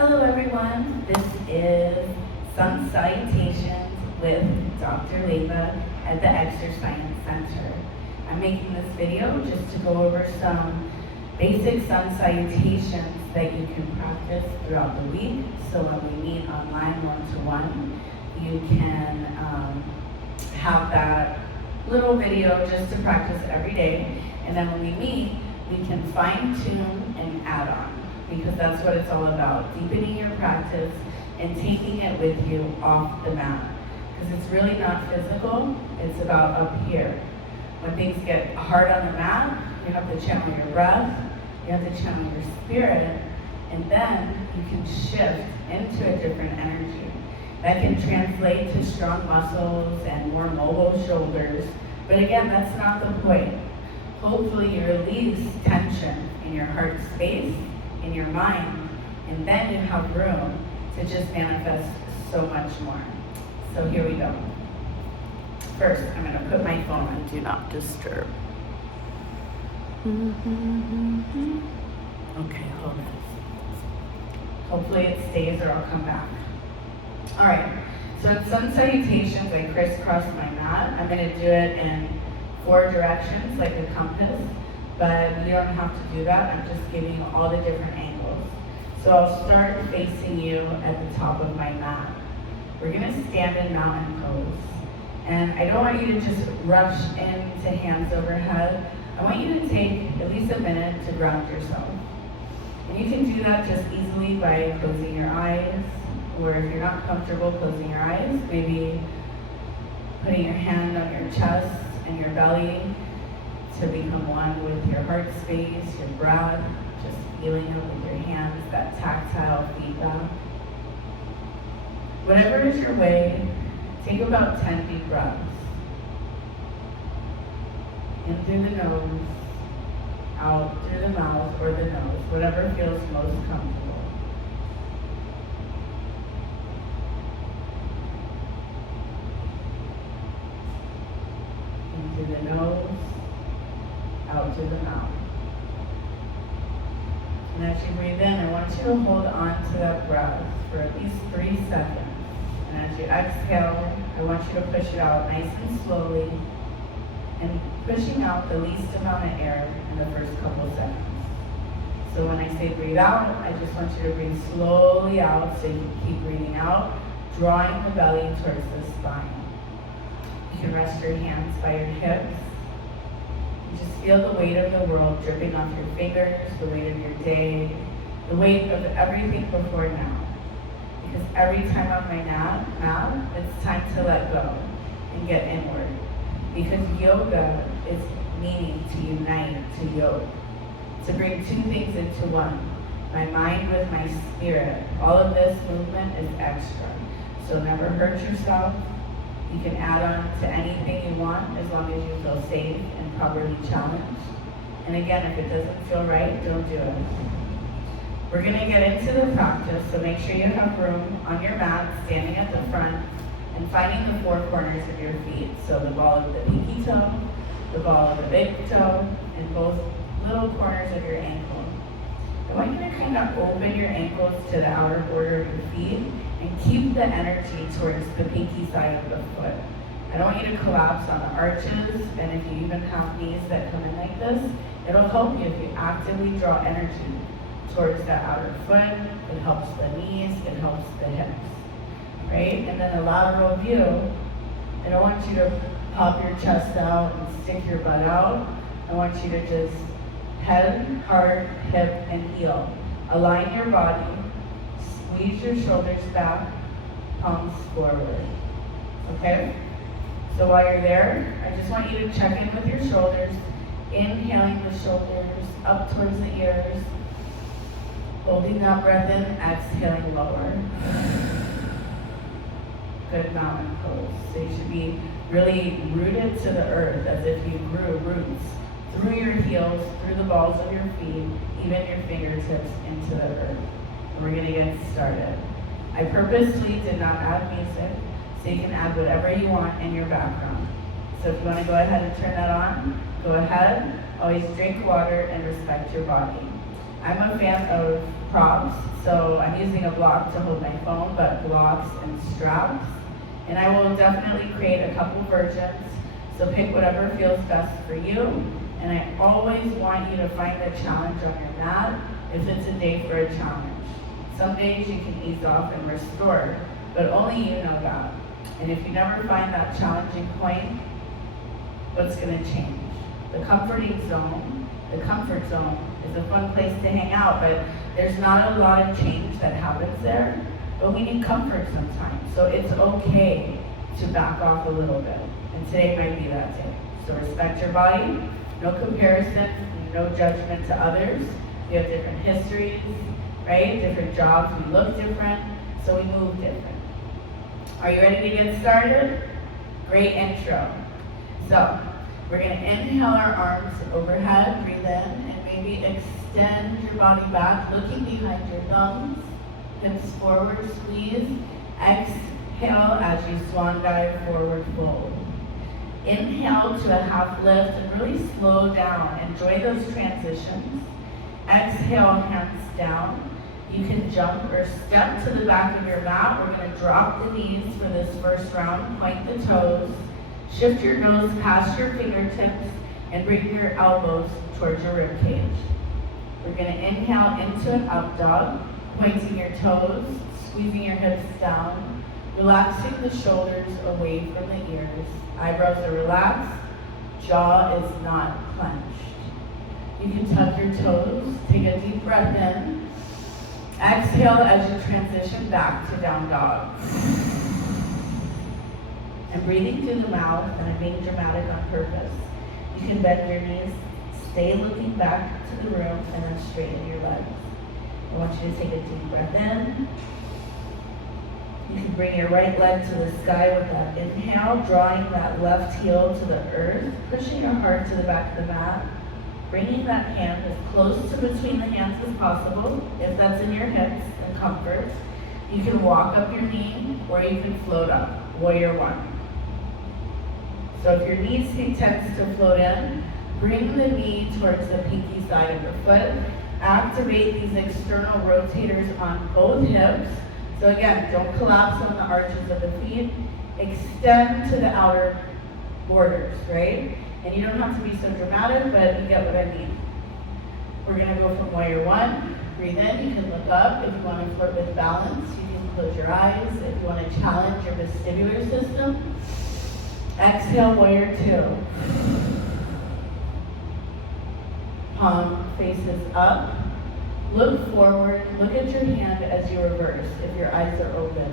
Hello everyone, this is Sun Salutations with Dr. Leva at the Exercise Center. I'm making this video just to go over some basic sun salutations that you can practice throughout the week. So when we meet online one-to-one, you can have that little video just to practice every day. And then when we meet, we can fine-tune and add on, because that's what it's all about, deepening your practice and taking it with you off the mat. Because it's really not physical, it's about up here. When things get hard on the mat, you have to channel your breath, you have to channel your spirit, and then you can shift into a different energy. That can translate to strong muscles and more mobile shoulders, but again, that's not the point. Hopefully you release tension in your heart space, in your mind, and then you have room to just manifest so much more. So here we go. First, I'm going to put my phone on Do Not Disturb. Okay, hold it. Hopefully it stays or I'll come back. All right, so in sun salutations, I crisscross my mat. I'm going to do it in 4 directions like a compass, but you don't have to do that. I'm just giving you all the different angles. So I'll start facing you at the top of my mat. We're going to stand in mountain pose. And I don't want you to just rush into hands overhead. I want you to take at least a minute to ground yourself. And you can do that just easily by closing your eyes, or if you're not comfortable closing your eyes, maybe putting your hand on your chest and your belly to become one with your heart space, your breath, just feeling it with your hands, that tactile feedback. Whatever is your way, take about 10 deep breaths. In through the nose, out through the mouth or the nose, whatever feels most comfortable. In through the nose, out through the mouth. And as you breathe in, I want you to hold on to that breath for at least 3 seconds. And as you exhale, I want you to push it out nice and slowly, and pushing out the least amount of air in the first couple of seconds. So when I say breathe out, I just want you to breathe slowly out, so you can keep breathing out, drawing the belly towards the spine. You can rest your hands by your hips. You just feel the weight of the world dripping off your fingers, the weight of your day, the weight of everything before now. Because every time on my mat, it's time to let go and get inward. Because yoga is meaning to unite, to yoke, to bring 2 things into one. My mind with my spirit. All of this movement is extra. So never hurt yourself. You can add on to anything you want as long as you feel safe and properly challenged. And again, if it doesn't feel right, don't do it. We're going to get into the practice, so make sure you have room on your mat, standing at the front, and finding the 4 corners of your feet. So the ball of the pinky toe, the ball of the big toe, and both little corners of your ankle. I want you to kind of open your ankles to the outer border of your feet and keep the energy towards the pinky side of the foot. I don't want you to collapse on the arches, and if you even have knees that come in like this, it'll help you if you actively draw energy towards the outer foot. It helps the knees, it helps the hips, right? And then the lateral view, I don't want you to pop your chest out and stick your butt out. I want you to just head, heart, hip, and heel. Align your body, squeeze your shoulders back, palms forward, okay? So while you're there, I just want you to check in with your shoulders, inhaling the shoulders up towards the ears, holding that breath in, exhaling lower. Good mountain pose. So you should be really rooted to the earth, as if you grew roots through your heels, through the balls of your feet, even your fingertips into the earth. And we're gonna get started. I purposely did not add music, so you can add whatever you want in your background. So if you wanna go ahead and turn that on, go ahead. Always drink water and respect your body. I'm a fan of props, so I'm using a block to hold my phone, but blocks and straps. And I will definitely create a couple versions, so pick whatever feels best for you. And I always want you to find a challenge on your mat if it's a day for a challenge. Some days you can ease off and restore, but only you know that. And if you never find that challenging point, what's going to change? The comfort zone is a fun place to hang out, but there's not a lot of change that happens there. But we need comfort sometimes, so it's okay to back off a little bit. And today might be that day. So respect your body, no comparison, no judgment to others. We have different histories, right? Different jobs, we look different, so we move different. Are you ready to get started? Great intro. So, we're going to inhale our arms overhead, breathe in, and maybe extend your body back, looking behind your thumbs, hips forward, squeeze. Exhale as you swan dive, forward fold. Inhale to a half lift and really slow down. Enjoy those transitions. Exhale, hands down. You can jump or step to the back of your mat. We're going to drop the knees for this first round, point the toes. Shift your nose past your fingertips and bring your elbows towards your rib cage. We're going to inhale into an up dog, pointing your toes, squeezing your hips down, relaxing the shoulders away from the ears. Eyebrows are relaxed, jaw is not clenched. You can tuck your toes, take a deep breath in. Exhale as you transition back to down dog. And breathing through the mouth, and I'm being dramatic on purpose. You can bend your knees, stay looking back to the room, and then straighten your legs. I want you to take a deep breath in. You can bring your right leg to the sky with that inhale, drawing that left heel to the earth, pushing your heart to the back of the mat, bringing that hand as close to between the hands as possible, if that's in your hips and comfort. You can walk up your knee, or you can float up, warrior one. So if your knee tends to float in, bring the knee towards the pinky side of the foot. Activate these external rotators on both hips. So again, don't collapse on the arches of the feet. Extend to the outer borders, right? And you don't have to be so dramatic, but you get what I mean. We're going to go from warrior one. Breathe in. You can look up. If you want to flirt with balance, you can close your eyes. If you want to challenge your vestibular system, exhale, warrior two. Palm faces up. Look forward. Look at your hand as you reverse if your eyes are open.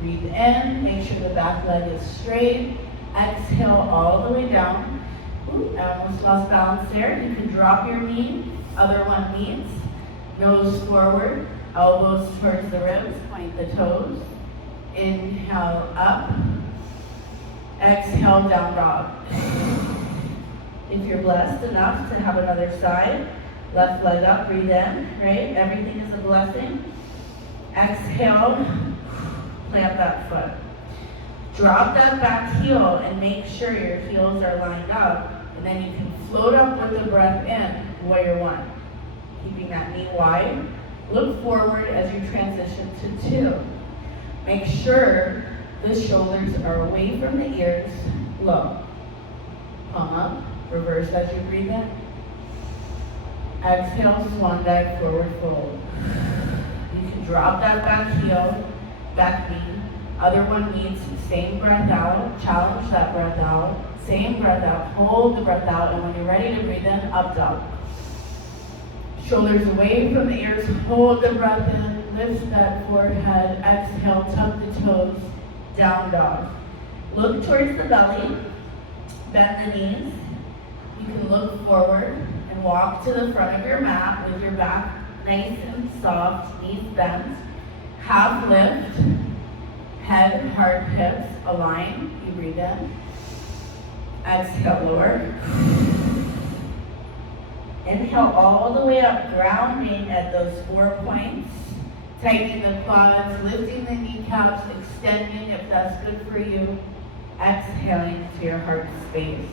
Breathe in. Make sure the back leg is straight. Exhale all the way down. Ooh, I almost lost balance there. You can drop your knee. Other one meets. Nose forward. Elbows towards the ribs. Point the toes. Inhale up. Exhale, down dog. If you're blessed enough to have another side, left leg up, breathe in, right? Everything is a blessing. Exhale, plant that foot. Drop that back heel and make sure your heels are lined up. And then you can float up with the breath in, warrior one. Keeping that knee wide. Look forward as you transition to two. Make sure the shoulders are away from the ears, low. Palm up, reverse as you breathe in. Exhale, swan dive, forward fold. You can drop that back heel, back knee. Other one needs same breath out, challenge that breath out, same breath out, hold the breath out, and when you're ready to breathe in, up dog. Shoulders away from the ears, hold the breath in, lift that forehead, exhale, tuck the toes, down dog. Look towards the belly, bend the knees. You can look forward and walk to the front of your mat with your back nice and soft, knees bent. Half lift, head, heart, hips align. You breathe in. Exhale, lower. Inhale all the way up, grounding at those 4 points. Tightening the quads, lifting the kneecaps, extending if that's good for you. Exhaling to your heart space.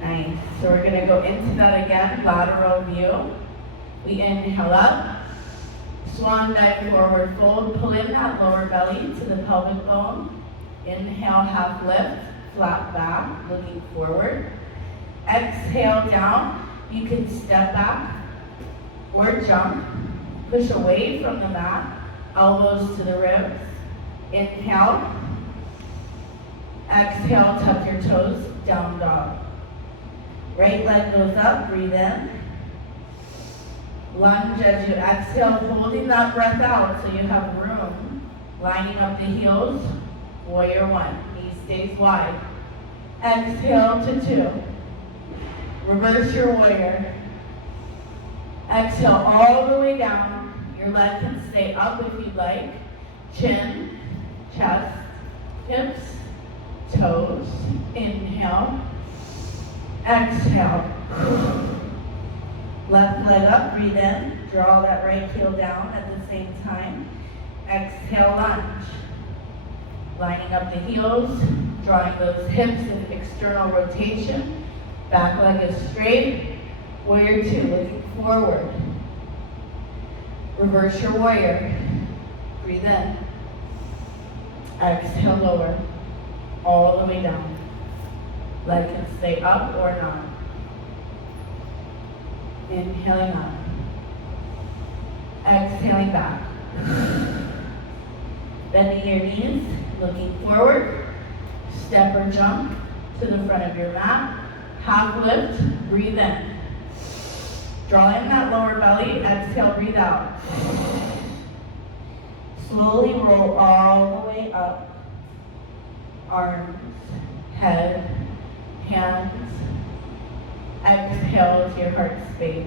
Nice. So we're going to go into that again, lateral view. We inhale up, swan dive forward fold, pull in that lower belly to the pelvic bone. Inhale, half lift, flat back, looking forward. Exhale down, you can step back or jump. Push away from the mat, elbows to the ribs. Inhale. Exhale, tuck your toes, down dog. Right leg goes up, breathe in. Lunge as you exhale, holding that breath out so you have room. Lining up the heels, warrior one, knee stays wide. Exhale to two. Reverse your warrior. Exhale all the way down. Your leg can stay up if you'd like. Chin, chest, hips, toes. Inhale. Exhale. Left leg up, breathe in. Draw that right heel down at the same time. Exhale, lunge. Lining up the heels, drawing those hips in external rotation. Back leg is straight. Warrior two, looking forward. Reverse your warrior. Breathe in. Exhale, lower. All the way down. Leg can stay up or not. Inhaling up. Exhaling back. Bending your knees, looking forward. Step or jump to the front of your mat. Half lift, breathe in. Draw in that lower belly, exhale, breathe out. Slowly roll all the way up. Arms, head, hands. Exhale to your heart space.